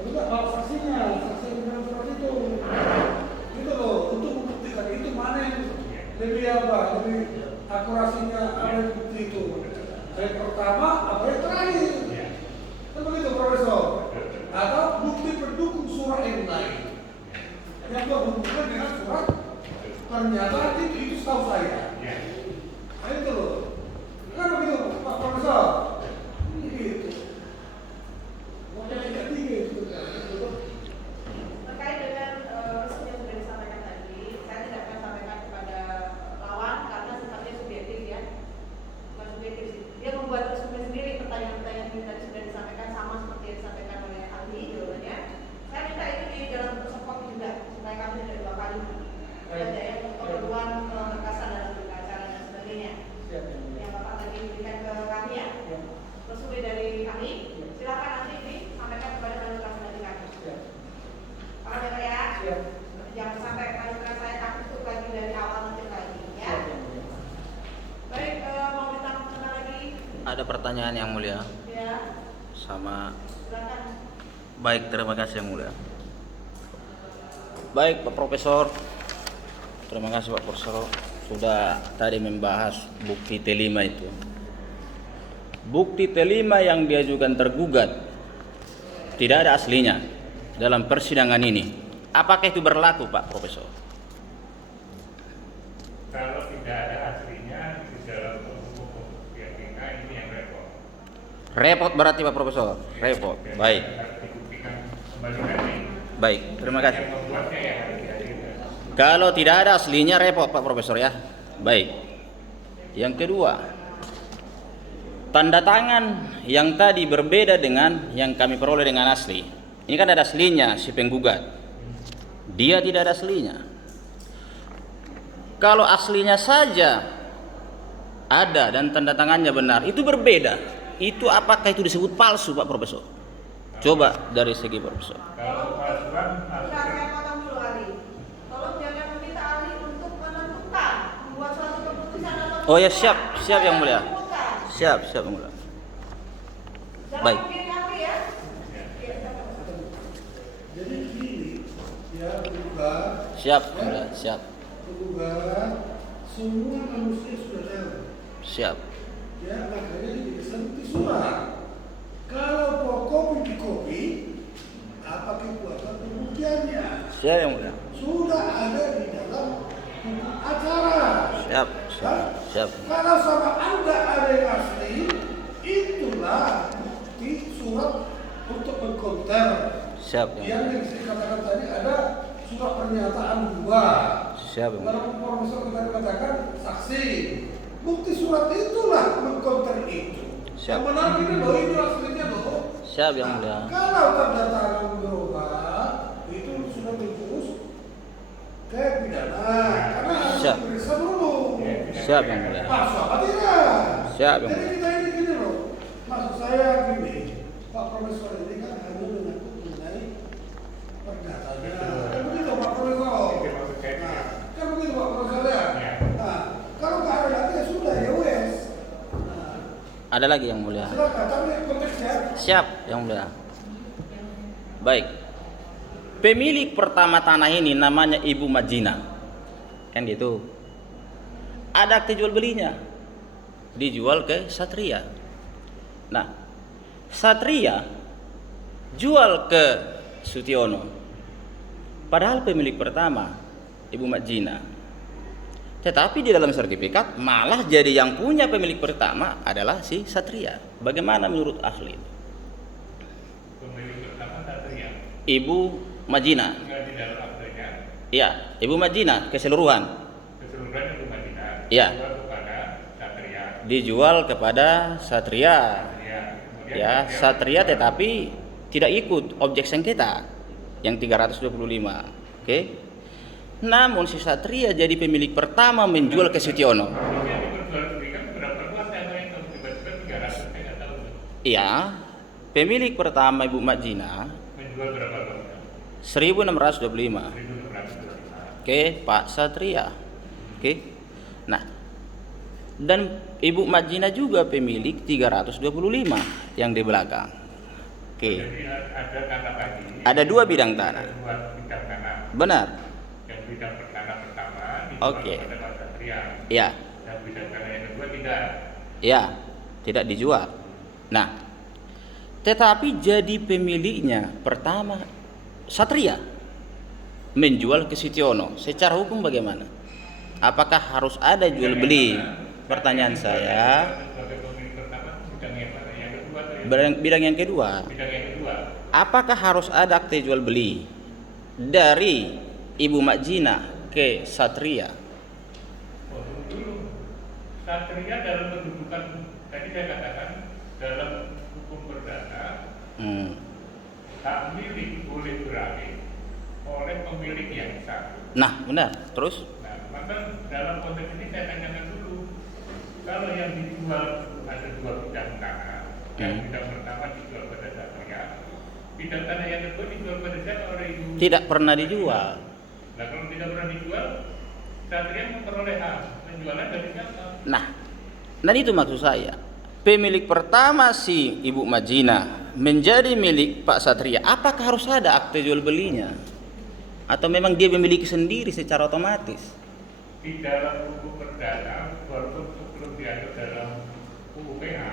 Tapi nggak bawa saksinya, saksi yang dalam surat itu loh, untuk membuktikan itu mana yang lebih apa, lebih akurasinya ada bukti itu. Yang pertama, apa yang terakhir? Kan begitu Profesor? Atau bukti pendukung surat yang lain yang berhubungan dengan surat pernyataan itu setahu saya. Nah itu loh, kan begitu Pak Profesor? Gitu. Makanya yang ketiga itu. Terkait dengan resmi yang sudah disampaikan tadi, saya tidak akan sampaikan kepada lawan karena sifatnya subjektif ya, bukan subjektif sih. Dia membuat resume sendiri pertanyaan-pertanyaan yang tadi sudah disampaikan sama seperti yang disampaikan oleh ahli jawabannya. Saya minta itu di dalam protokol juga supaya kami tidak dua kali ada yang keperluan berkasan dalam acara dan sebagainya. Yang Bapak tadi berikan ke kami ya, resume dari kami. Silakan nanti disampaikan kepada panitia nanti kami. Paham ya Pak ya? Jangan sampai panitia saya takut tuh lagi dari awal nanti lagi ya. Baik, mau ditambahkan lagi? Ada pertanyaan yang mulia? Ya. Sama. Silakan. Baik, terima kasih yang mulia. Baik Pak Profesor, terima kasih Pak Profesor sudah tadi membahas bukti T5 itu. Bukti T5 yang diajukan tergugat tidak ada aslinya dalam persidangan ini. Apakah itu berlaku Pak Profesor? Kalau tidak ada aslinya di dalam pembuktian kita ini yang repot. Repot berarti Pak Profesor? Repot. Baik. Dibuktikan kembali lagi. Baik, terima kasih. Yang membuatnya ya harus dihadirkan. Kalau tidak ada aslinya repot Pak Profesor ya. Baik. Yang kedua, tanda tangan yang tadi berbeda dengan yang kami peroleh dengan asli. Ini kan ada aslinya si penggugat. Dia tidak ada aslinya. Kalau aslinya saja ada dan tanda tangannya benar, itu berbeda. Itu apakah itu disebut palsu Pak Profesor? Coba dari segi Profesor. Kalau palsuan Bentar, saya potong dulu ahli. Tolong jangan meminta ahli untuk menentukan, membuat suatu keputusan atau Oh ya, siap yang mulia. Bukan. Siap yang mulia. Jangan Baik. memilih ahli ya. Jadi gini, ya berubah. Siap yang mulia, siap. Berubah. Semua manusia sudah tahu. Siap. Ya makanya dipesan di surat. Kalau pokok di kopi, apa kekuatan pembuktiannya? Siap yang mulia. Sudah ada di dalam hukum acara. Siap. Siap. Kalau sama Anda ada yang asli, itulah bukti surat untuk mengkonter. Siap yang mulia. Yang saya katakan tadi ada surat pernyataan dua. Siap yang mulia. Kalau Profesor kita katakan saksi, bukti surat itulah mengkonter itu. Siap. Yang benar ini loh, ini aslinya loh. Siap yang mulia. Kalau tanda tangan berubah, itu sudah menjurus ke pidana. Karena harus Siap. diperiksa dulu. Siap yang mulia. Palsu apa tidak? Siap yang Jadi mulia. kita ini gini loh. Maksud saya gini, Pak Profesor ini kan hanya menyangkut mengenai perdatanya. Kan begitu Pak Profesor. Itu maksud saya. Nah, kan begitu Pak Profesor ya. Ya. Nah, kalau nggak ada lagi ya sudah ya wes. Nah, Ada lagi yang mulia. silakan. Tapi konteksnya Siap yang mulia. Baik. Pemilik pertama tanah ini namanya Ibu Majina. Kan gitu. Ada akte jual belinya. Dijual ke Satria. Nah, Satria jual ke Sutiono. Padahal pemilik pertama Ibu Majina. Tetapi di dalam sertifikat malah jadi yang punya pemilik pertama adalah si Satria. Bagaimana menurut ahli? Pemilik pertama Satria. Ibu Majina. Tinggal di dalam aktenya. Iya, Ibu Majina keseluruhan. Keseluruhan itu Madinah. Iya. Dijual kepada Satria. Dijual kepada Satria. Ya. Kemudian Ya, Satria tetapi tidak ikut objek sengketa yang 325. Oke. Namun si Satria jadi pemilik pertama menjual ke Sutiono. Yang diperjualbelikan berapa luas tanah itu? Tiba-tiba 300, saya nggak tahu. Iya, pemilik pertama Ibu Majina Menjual berapa luasnya? 1625. 1.625. Oke, Pak Satria. Oke. Nah, dan Ibu Majina juga pemilik 325 yang di belakang. Oke. Jadi ada tanah lagi. Ada 2 bidang tanah. Ada 2 bidang tanah. Benar. Yang bidang tanah pertama dijual Oke. kepada Pak Satria. Ya. Dan bidang tanah yang kedua tidak. Ya, tidak dijual. Nah, tetapi jadi pemiliknya pertama Satria menjual ke Sutiono. Secara hukum bagaimana? Apakah harus ada jual beli? Pertanyaan saya. Sebagai pemilik pertama bidang yang mana? Yang kedua atau yang Bidang yang kedua, bidang yang kedua? apakah harus ada akte jual beli dari Ibu Majina ke Satria? Oh, tunggu dulu. Satria dalam kedudukan tadi saya katakan dalam hukum perdata hak milik boleh beralih oleh pemilik yang sah. Nah, benar. Terus? Nah, maka dalam konteks ini saya tanyakan dulu, kalau yang dijual ada 2 bidang tanah, yang bidang pertama dijual pada Satria, bidang tanah yang kedua dijual pada siapa oleh Ibu? Tidak pernah dijual. Nah, kalau tidak pernah dijual, Satria memperoleh hak penjualan dari siapa? Nah itu maksud saya. Pemilik pertama si Ibu Majina menjadi milik Pak Satria. Apakah harus ada akte jual belinya? Atau memang dia memiliki sendiri secara otomatis? Di dalam hukum perdata, walaupun sebelum diatur dalam UPA,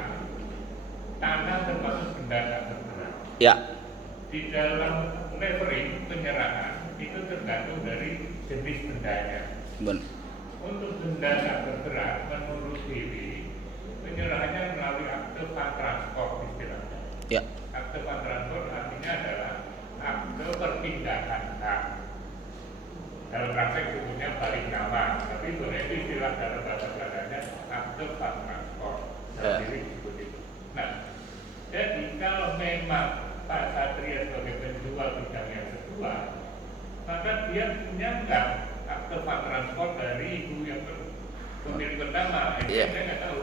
tanah termasuk benda tak bergerak. Ya, Di dalam levering penyerahan itu tergantung dari jenis bendanya. benar. Untuk benda tak bergerak, menurut Dewi, penyerahannya melalui akte transport istilahnya. Ya, Akte transport artinya adalah akte perpindahan hak. Dalam praktek hukumnya balik nama, tapi sebenarnya itu istilah dalam bahasa Belandanya akte transport. Sendiri disebut itu. Nah, jadi kalau memang Pak Satria sebagai penjual bidang yang kedua, maka dia punya nggak akte transport dari ibu yang pemilik pertama? Ini Iya. saya nggak tahu,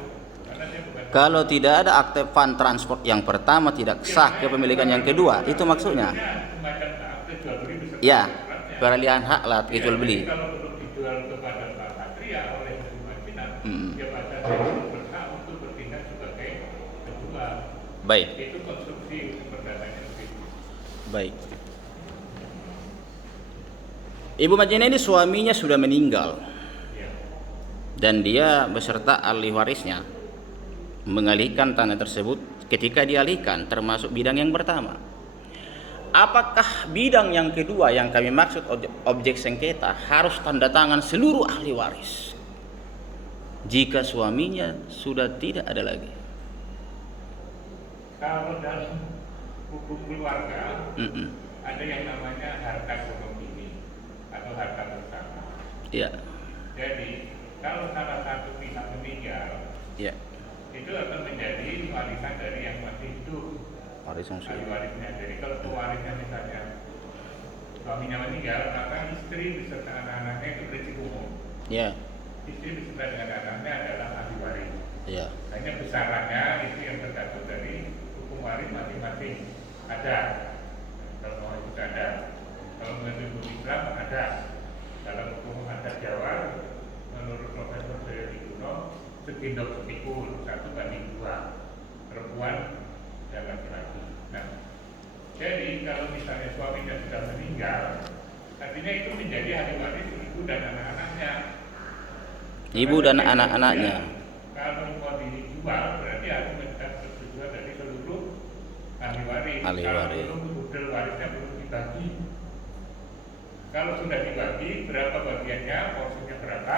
karena saya bukan. kalau tidak ada akte fund transport yang pertama tidak sah kepemilikan yang kedua, itu maksudnya. Semacam akte jual beli beserta Ya, suratnya. peralihan hak lah akte jual beli. Jadi kalau belum dijual kepada Pak Satria oleh Ibu Majina, ya Pak Satria berhak untuk bertindak sebagai penjual. Baik, Itu konstruksi perdatanya begitu. baik. Ibu Majina ini suaminya sudah meninggal Ya. dan dia beserta ahli warisnya mengalihkan tanah tersebut. Ketika dialihkan termasuk bidang yang pertama, apakah bidang yang kedua yang kami maksud objek sengketa harus tanda tangan seluruh ahli waris jika suaminya sudah tidak ada lagi? Kalau dalam hukum keluarga Mm-mm. ada yang namanya harta komuni atau harta bersama. Ya, Jadi kalau salah satu pihak meninggal, ya. itu akan menjadi warisan dari yang masih hidup. Warisan Ahli sudah. warisnya. Jadi kalau pewarisnya misalnya suaminya meninggal, maka istri beserta anak-anaknya itu prinsip umum. Ya, Istri beserta dengan anaknya adalah ahli waris. ya. Hanya besarannya itu yang tergantung dari hukum waris masing-masing. Ada. Kalau mau itu ada. Kalau menurut hukum Islam ada. Dalam hukum adat Jawa, menurut Profesor Jayadi Kuno, sekindok sepikul 1:2, perempuan dan laki-laki. Nah, jadi kalau misalnya suaminya sudah meninggal, artinya itu menjadi ahli waris ibu dan anak-anaknya. Ibu dan anak-anaknya. Kalau mau dijual berarti harus mendapat persetujuan dari seluruh ahli waris. Ahli Kalau waris. belum budel warisnya belum dibagi. Kalau sudah dibagi berapa bagiannya, porsinya berapa,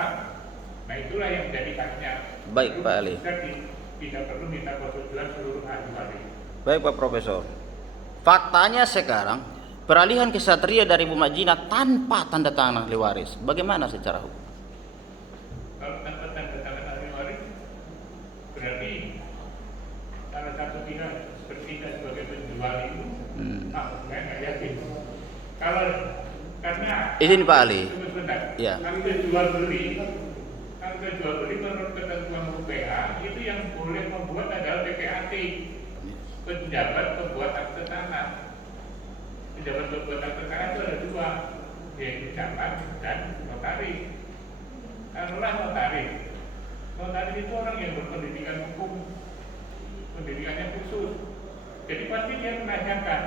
nah itulah yang menjadi haknya. Baik, Itu Pak Ali. tidak perlu minta persetujuan seluruh ahli waris. Baik Pak Profesor. Faktanya sekarang peralihan ke Satria dari Ibu Majina tanpa tanda tangan ahli waris. Bagaimana secara hukum? Kalau tanpa tanda tangan ahli waris, berarti salah satu pihak bertindak sebagai penjual itu, saya nggak yakin. Kalau karena Izin Pak Ali. sebentar, Ya. akte jual beli menurut ketentuan UPA itu yang boleh membuat adalah PPAT, penjabat pembuat akte tanah. Penjabat pembuat akte tanah itu ada 2, yaitu camat dan notaris. Karena notaris itu orang yang berpendidikan hukum, pendidikannya khusus. Jadi pasti dia menanyakan,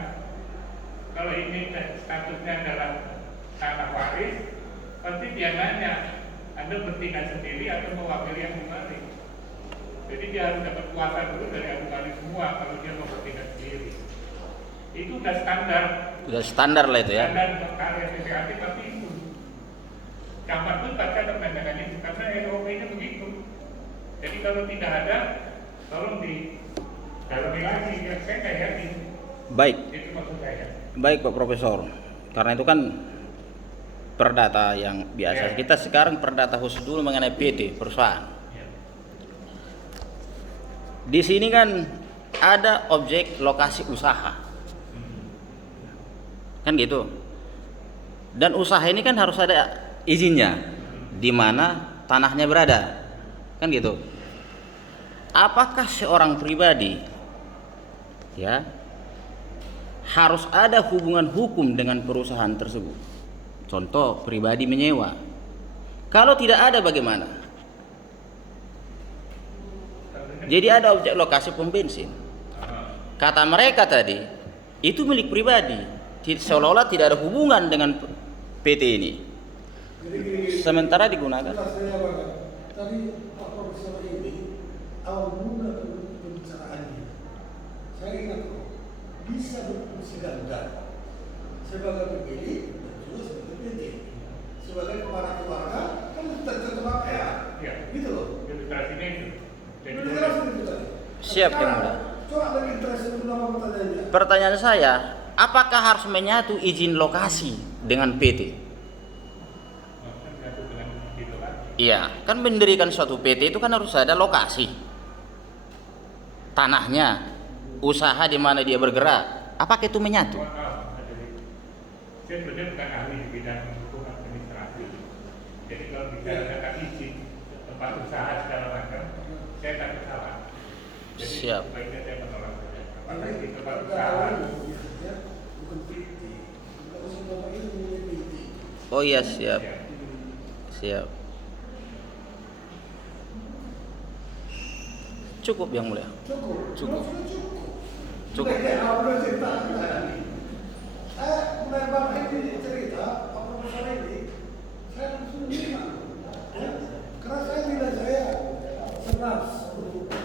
kalau ini statusnya adalah tanah waris, pasti dia nanya, Anda bertindak sendiri atau mewakili ahli waris. Jadi dia harus dapat kuasa dulu dari ahli waris semua kalau dia mau bertindak sendiri. Itu udah standar. Udah standar lah itu ya. Standar karya PPAT tapi itu. Camat pun baca termendakan itu karena SOP-nya begitu. Jadi kalau tidak ada, tolong di dalami lagi. Ya, saya nggak yakin. Baik. Itu maksud saya. Baik Pak Profesor. Karena itu kan perdata yang biasa. Ya. Kita sekarang perdata khusus dulu mengenai PT perusahaan. Ya. Di sini kan ada objek lokasi usaha. Kan gitu. Dan usaha ini kan harus ada izinnya, di mana tanahnya berada. Kan gitu. Apakah seorang pribadi ya harus ada hubungan hukum dengan perusahaan tersebut? Contoh pribadi menyewa. Kalau tidak ada bagaimana? Jadi ada objek lokasi pom bensin. Kata mereka tadi, itu milik pribadi. Seolah-olah tidak ada hubungan dengan PT ini. Jadi gini, Sementara digunakan. jelas saya Bang. Tadi Pak Profesor ini awal mula pembicaraannya, saya ingat kok, bisa berfungsi ganda sebagai pemilik dan juga sebagai PT, sebagai kepala keluarga kan tetap apa ya? Ya. Gitu loh. Ilustrasinya itu. Jadi Udah jelas itu tadi. Siap, Yang Mulia. Coba lagi interest pertama pertanyaannya. Pertanyaan saya, apakah harus menyatu izin lokasi dengan PT? menyatu dengan gitu kan. Iya, kan mendirikan suatu PT itu kan harus ada lokasi. Tanahnya, usaha di mana dia bergerak. Apakah itu menyatu? Saya sebenarnya bukan ahli di bidang hukum administrasi. Jadi kalau bicara tentang izin tempat usaha segala macam, saya takut salah. Jadi Siap. sebaiknya saya menolak saja. Apakah Ini di tempat usaha? perkara ya, bukan PT. Kalau semua ini punya PT. Oh iya, siap. Ya. Siap. Cukup Yang Mulia. Cukup. Cukup. Sudah cukup. Cukup. Sudah ya, udah cerita kita ini. Saya menerima ini cerita Pak Profesor ini, saya langsung terima. Ya, karena saya tidak saya senang